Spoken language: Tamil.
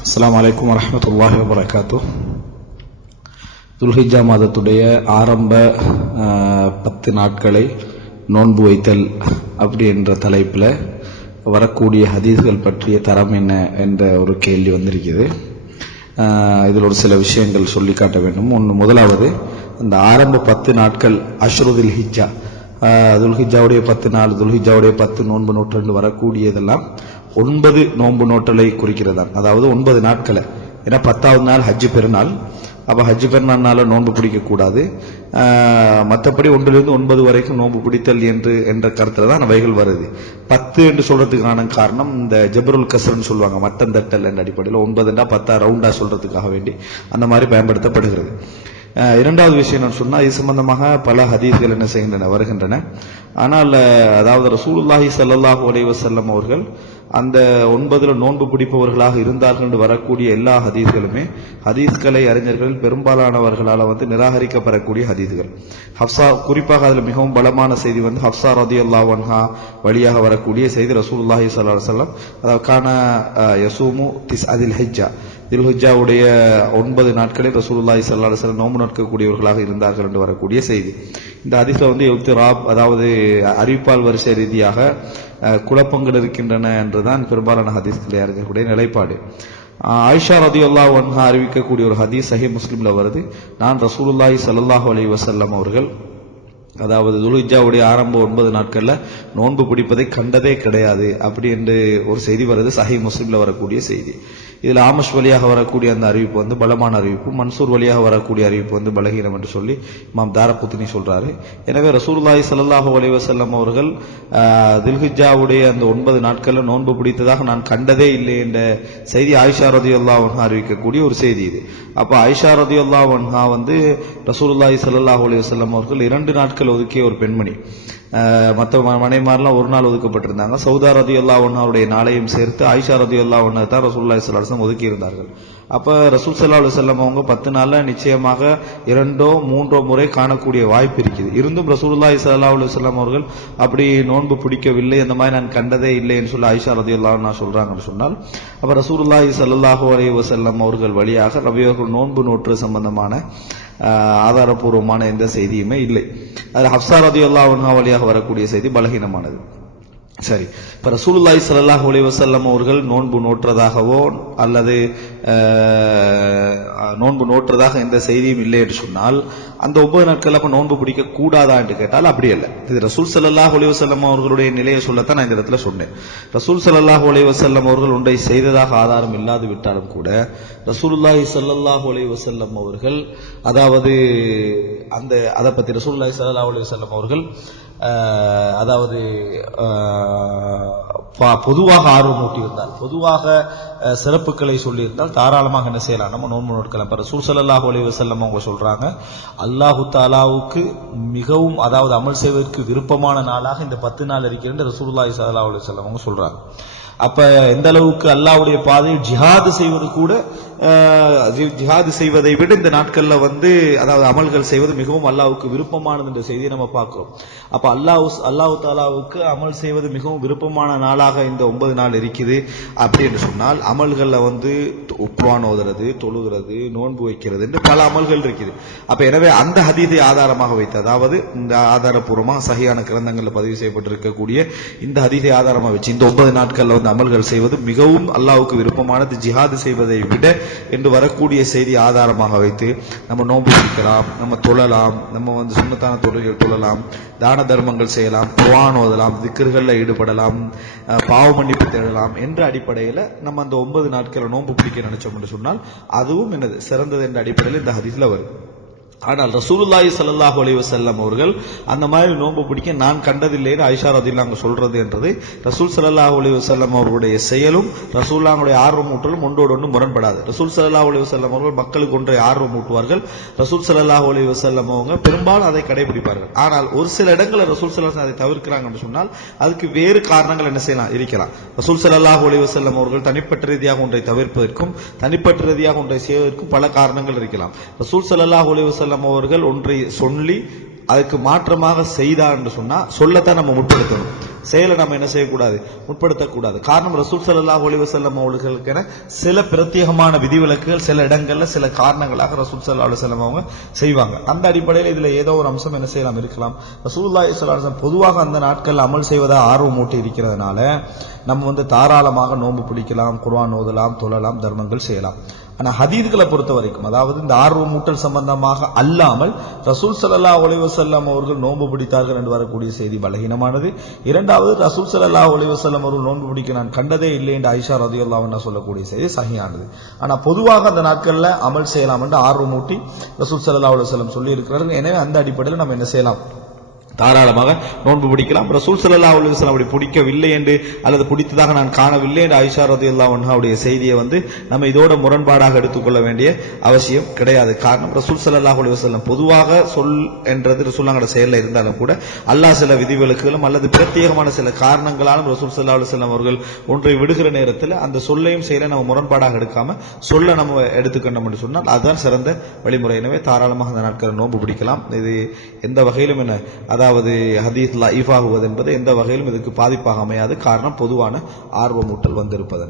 அஸ்லாம் வலைக்கம் வரமத்துல்லாஹி வபரகாத்து துல்ஹிஜா மாதத்துடைய ஆரம்ப பத்து நாட்களை நோன்பு வைத்தல் அப்படி என்ற தலைப்பில் வரக்கூடிய ஹதீஸ்கள் பற்றிய தரம் என்ன என்ற ஒரு கேள்வி வந்திருக்குது. ஆஹ், இதில் ஒரு சில விஷயங்கள் சொல்லி காட்ட வேண்டும். ஒன்று முதலாவது இந்த ஆரம்ப பத்து நாட்கள் அஷ்ருதில் ஹிஜா ஆஹ், துல்ஹிஜாவுடைய பத்து நாள் துல்ஹிஜாவுடைய பத்து நோன்பு நூற்றண்டு வரக்கூடியதெல்லாம் ஒன்பது நோன்பு நோட்டலை குறிக்கிறதான் அதாவது ஒன்பது நாட்களை. ஏன்னா பத்தாவது நாள் ஹஜ்ஜு பெருநாள். அப்போ ஹஜ்ஜு பெருநாள்னால நோன்பு பிடிக்கக்கூடாது. மற்றபடி ஒன்றிலிருந்து ஒன்பது வரைக்கும் நோன்பு பிடித்தல் என்று என்ற கருத்தில் தான் வகைகள் வருது. பத்து என்று சொல்றதுக்கான காரணம் இந்த ஜபருல் கசர்னு சொல்லுவாங்க. மட்டன் தட்டல் என்ற அடிப்படையில் ஒன்பதுண்டா பத்தா ரவுண்டா சொல்றதுக்காக வேண்டி அந்த மாதிரி பயன்படுத்தப்படுகிறது. இரண்டாவது விஷயம் நான் சொன்னால் இது சம்பந்தமாக பல ஹதீஸ்கள் என்ன செய்கின்றன வருகின்றன. ஆனால் அதாவது ரசூலுல்லாஹி சல்லாஹூ அலைவசல்லம் அவர்கள் அந்த ஒன்பதுல நோன்பு பிடிப்பவர்களாக இருந்தார்கள் என்று வரக்கூடிய எல்லா ஹதீஸ்களுமே ஹதீஸ்களை அறிஞர்கள் பெரும்பாலானவர்களால் வந்து நிராகரிக்கப்படக்கூடிய ஹதீஸ்கள். ஹப்சா குறிப்பாக அதில் மிகவும் பலமான செய்தி வந்து ஹப்சா ரதி அன்ஹா வழியாக வரக்கூடிய செய்தி ரசூல்லாஹி ஸல்லல்லாஹு சொல்லம் அதற்கான அதாவது கான யசூமு திஸ் அதில் ஹிஜ்ஜா தில்ஹுஜாவுடைய ஒன்பது நாட்களில் ரசூலுல்லாஹி ஸல்லல்லாஹு அலைஹி நோம்பு நோன்பு நோக்கக்கூடியவர்களாக இருந்தார்கள் என்று வரக்கூடிய செய்தி. இந்த ஹதீஸ்ல வந்து இப்திராப் அதாவது அறிவிப்பால் வரிசை ரீதியாக குழப்பங்கள் இருக்கின்றன என்றுதான் பெரும்பாலான ஹதீஸ்களில் இருக்கக்கூடிய நிலைப்பாடு. ஆஹ், ஆயிஷா ரதியுல்லாஹு ஒன்ஹா அறிவிக்கக்கூடிய ஒரு ஹதீஸ் சஹி முஸ்லிம்ல வருது. நான் ரசூலுல்லாஹி ஸல்லல்லாஹு அலி வசல்லம் அவர்கள் அதாவது துலுஜாவுடைய ஆரம்ப ஒன்பது நாட்கள்ல நோன்பு பிடிப்பதை கண்டதே கிடையாது. அப்படி என்று ஒரு செய்தி வருது. சஹி முஸ்லீமில் வரக்கூடிய செய்தி. இதுல ஆமஷ் வழியாக வரக்கூடிய அந்த அறிவிப்பு வந்து பலமான அறிவிப்பு. மன்சூர் வழியாக வரக்கூடிய அறிவிப்பு வந்து பலகீனம் என்று சொல்லி மாம் தாரபுத்தினி சொல்றாரு. எனவே ரசூலுல்லாஹி சல்லாஹூ அலைஹி வஸல்லம் அவர்கள் தில்ஹிஜாவுடைய அந்த ஒன்பது நாட்கள்ல நோன்பு பிடித்ததாக நான் கண்டதே இல்லை என்ற செய்தி ஆயிஷா ரதியுல்லாஹு அன்ஹா அறிவிக்கக்கூடிய ஒரு செய்தி இது. அப்ப ஐஷா ரதியுல்லா அன்ஹா வந்து ரசூலுல்லாஹி சல்லாஹ் அலி வல்லம் அவர்கள் இரண்டு நாட்கள் ஒதுக்கிய ஒரு பெண்மணி. மற்ற மனைமாரெலாம் ஒரு நாள் ஒதுக்கப்பட்டிருந்தாங்க. சௌதா ரதியுல்லா அல்லா நாளையும் சேர்த்து ஐஷா ரதியுல்லா ஒன்னா தான் ரசூல்லாஹி சல்லாஹம் ஒதுக்கி இருந்தார்கள் அப்போ ரசூல் சல்லா செல்லம் அவங்க பத்து நாளில் நிச்சயமாக இரண்டோ மூன்றோ முறை காணக்கூடிய வாய்ப்பு இருக்குது. இருந்தும் ரசூல்லாய் சல்லா அலுவலம் அவர்கள் அப்படி நோன்பு பிடிக்கவில்லை அந்த மாதிரி நான் கண்டதே இல்லைன்னு சொல்லி ஆயிஷா ரதி நான் சொல்கிறாங்கன்னு சொன்னால் அப்போ ரசூல்லாய் ஸல்லல்லாஹு அலைஹி வசல்லம் அவர்கள் வழியாக ரவியர்கள் நோன்பு நோற்று சம்பந்தமான ஆதாரபூர்வமான எந்த செய்தியுமே இல்லை. அதில் ஹப்சா ரதி அன்ஹா வழியாக வரக்கூடிய செய்தி பலகீனமானது. சரி. இப்போ ரசூலுல்லாஹி சல்லாஹ் அலி வசல்லம் அவர்கள் நோன்பு நோற்றதாகவோ அல்லது நோன்பு நோற்றதாக எந்த செய்தியும் இல்லை என்று சொன்னால் அந்த ஒன்பது நாட்கள் அப்போ நோன்பு பிடிக்க கூடாதா என்று கேட்டால் அப்படி அல்ல. இது ரசூல் சல்லாஹ் ஒலிவசல்லம் அவர்களுடைய நிலையை சொல்லத்தான் நான் இந்த இடத்துல சொன்னேன். ரசூல் சல்லாஹ் ஒலிவசல்லம் அவர்கள் ஒன்றை செய்ததாக ஆதாரம் இல்லாது விட்டாலும் கூட ரசூலுல்லாஹி சல்லாஹ் ஒலிவசல்லம் அவர்கள் அதாவது அந்த அதை பற்றி ரசூல்லாஹி சல்லாஹ் ஒலிவசல்லம் அவர்கள் அதாவது பொதுவாக ஆர்வம் ஊட்டியிருந்தால் பொதுவாக சிறப்புகளை சொல்லியிருந்தால் தாராளமாக என்ன செய்யலாம்? நம்ம நோன்பு நோட்கள் இப்போ ரசூல் ஸல்லல்லாஹு அலைஹி வஸல்லம் அவங்க சொல்கிறாங்க அல்லாஹு தாலாவுக்கு மிகவும் அதாவது அமல் செய்வதற்கு விருப்பமான நாளாக இந்த பத்து நாள் இருக்கிறேன் ரசூலுல்லாஹி சல்லா அலி வல்லம் அவங்க சொல்கிறாங்க அப்ப எந்த அளவுக்கு அல்லாவுடைய பாதையில் ஜிஹாது செய்வது கூட ஜிஹாது செய்வதை விட இந்த நாட்கள்ல வந்து அதாவது அமல்கள் செய்வது மிகவும் அல்லாஹ்வுக்கு விருப்பமானது என்ற செய்தியை நம்ம பார்க்கிறோம். அப்ப அல்லாஹ் அல்லாஹ் தாலாவுக்கு அமல் செய்வது மிகவும் விருப்பமான நாளாக இந்த ஒன்பது நாள் இருக்குது அப்படி என்று சொன்னால் அமல்கள்ல வந்து உப்வான் ஓதுறது தொழுகிறது நோன்பு வைக்கிறது என்று பல அமல்கள் இருக்குது. அப்ப எனவே அந்த ஹதீதை ஆதாரமாக வைத்து அதாவது இந்த ஆதாரபூர்வமாக சகியான கிரந்தங்களில் பதிவு செய்யப்பட்டிருக்கக்கூடிய இந்த ஹதீதை ஆதாரமாக வச்சு இந்த ஒன்பது நாட்கள்ல வந்து அமல்கள் செய்வது மிகவும் அல்லாவுக்கு விருப்பமானது. ஜிஹாது செய்வதை விட என்று வரக்கூடிய செய்தி ஆதாரமாக வைத்து நம்ம நோன்பு பிடிக்கலாம் நம்ம தொழலாம் நம்ம வந்து சுண்ணத்தான தொழில்கள் தொழலாம் தான தர்மங்கள் செய்யலாம் குர்ஆன் ஓதலாம் திக்கர்களில் ஈடுபடலாம் பாவ மன்னிப்பு தேடலாம் என்ற அடிப்படையில் நம்ம அந்த ஒன்பது நாட்களை நோன்பு பிடிக்க நினைச்சோம் என்று சொன்னால் அதுவும் என்னது? சிறந்தது என்ற அடிப்படையில் இந்த ஹதீஸ்ல வருது. ஆனால் ரசூலுல்லாஹி சல்லாஹ் அலைஹி வஸல்லம் அவர்கள் அந்த மாதிரி நோன்பு பிடிக்க நான் கண்டதில்லைன்னு ஆயிஷா நாங்கள் சொல்றது என்றது ரசூல் சல்லாஹ் அலைஹி வஸல்லம் அவர்களுடைய செயலும் ரசூல்லாங்களுடைய ஆர்வம் ஊட்டலும் ஒன்றோடு ஒன்று முரண்படாது. ரசூல் சல்லாஹ் அலைஹி வஸல்லம் அவர்கள் மக்களுக்கு ஒன்றை ஆர்வம் ஊட்டுவார்கள் ரசூல் சல்லாஹ் அலைஹி வஸல்லம் அவங்க பெரும்பாலும் அதை கடைபிடிப்பார்கள். ஆனால் ஒரு சில இடங்களில் ரசூல் சல்லாஹ் அதை தவிர்க்கிறாங்கன்னு சொன்னால் அதுக்கு வேறு காரணங்கள் என்ன செய்யலாம்? இருக்கலாம். ரசூல் சல்லாஹ் அலைஹி வஸல்லம் அவர்கள் தனிப்பட்ட ரீதியாக ஒன்றை தவிர்ப்பதற்கும் தனிப்பட்ட ரீதியாக ஒன்றை செய்வதற்கும் பல காரணங்கள் இருக்கலாம். ரசூல் ஸல்லல்லாஹு அலைஹி வல்லம் அவர்கள் ஒன்றை சொல்லி அதுக்கு மாற்றமாக செய்தா என்று சொன்னா சொல்லத்தான் நம்ம முற்படுத்தணும். செயலை நம்ம என்ன செய்யக்கூடாது? முற்படுத்தக்கூடாது. காரணம் ரசூல் ஸல்லல்லாஹு அலைஹி வஸல்லம் அவர்களுக்கென சில பிரத்யேகமான விதிவிலக்குகள் சில இடங்கள்ல சில காரணங்களாக ரசூல் சல்லா அலுவலம் அவங்க செய்வாங்க. அந்த அடிப்படையில் இதுல ஏதோ ஒரு அம்சம் என்ன செய்யலாம் இருக்கலாம். ரசூலுல்லாஹி ஸல்லல்லாஹு பொதுவாக அந்த நாட்கள் அமல் செய்வதா ஆர்வம் மூட்டி இருக்கிறதுனால நம்ம வந்து தாராளமாக நோன்பு பிடிக்கலாம் குர்வான் ஓதலாம் தொழலாம் தர்மங்கள் செய்யலாம். ஆனால் ஹதீதுகளை பொறுத்த வரைக்கும் அதாவது இந்த ஆர்வம் மூட்டல் சம்பந்தமாக அல்லாமல் ரசூல் சல்லா அலைஹி அவர்கள் நோன்பு பிடித்தார்கள் என்று வரக்கூடிய செய்தி பலகீனமானது. இரண்டாவது ரசூல் சல்லா அலைஹி அவர்கள் நோன்பு பிடிக்க நான் கண்டதே இல்லை என்று ஐஷா ரதியுல்லா சொல்லக்கூடிய செய்தி சகியானது ஆனால் பொதுவாக அந்த நாட்களில் அமல் செய்யலாம் என்று ஆர்வம் மூட்டி ரசூல் சல்லா அலைஹி சொல்லி இருக்கிறார்கள் எனவே அந்த அடிப்படையில் நம்ம என்ன செய்யலாம்? தாராளமாக நோன்பு பிடிக்கலாம். ரசூல் சல்லா அலைஹி அப்படி பிடிக்கவில்லை என்று அல்லது பிடித்ததாக நான் காணவில்லை என்று ஆயிஷா ரதியல்லாஹு அன்ஹாவுடைய செய்தியை வந்து நம்ம இதோட முரண்பாடாக எடுத்துக்கொள்ள வேண்டிய அவசியம் கிடையாது. காரணம் ரசூல் ஸல்லல்லாஹு அலுவலம் பொதுவாக சொல் என்றது ரசூல்லாங்கட செயலில் இருந்தாலும் கூட அல்லாஹ் சில விதிவிலக்குகளும் அல்லது பிரத்யேகமான சில காரணங்களாலும் ரசூல் சல்லா அலுவலம் அவர்கள் ஒன்றை விடுகிற நேரத்தில் அந்த சொல்லையும் செயலை நம்ம முரண்பாடாக எடுக்காம சொல்ல நம்ம எடுத்துக்கணும் என்று சொன்னால் அதுதான் சிறந்த வழிமுறை. எனவே தாராளமாக அந்த நாட்களை நோன்பு பிடிக்கலாம். இது எந்த வகையிலும் என்ன? அதாவது ஹதீஸ் லைஃப் ஆகுவது என்பது எந்த வகையிலும் இதுக்கு பாதிப்பாக அமையாது. காரணம் பொதுவான ஆர்வமூட்டல் வந்திருப்பதனால்.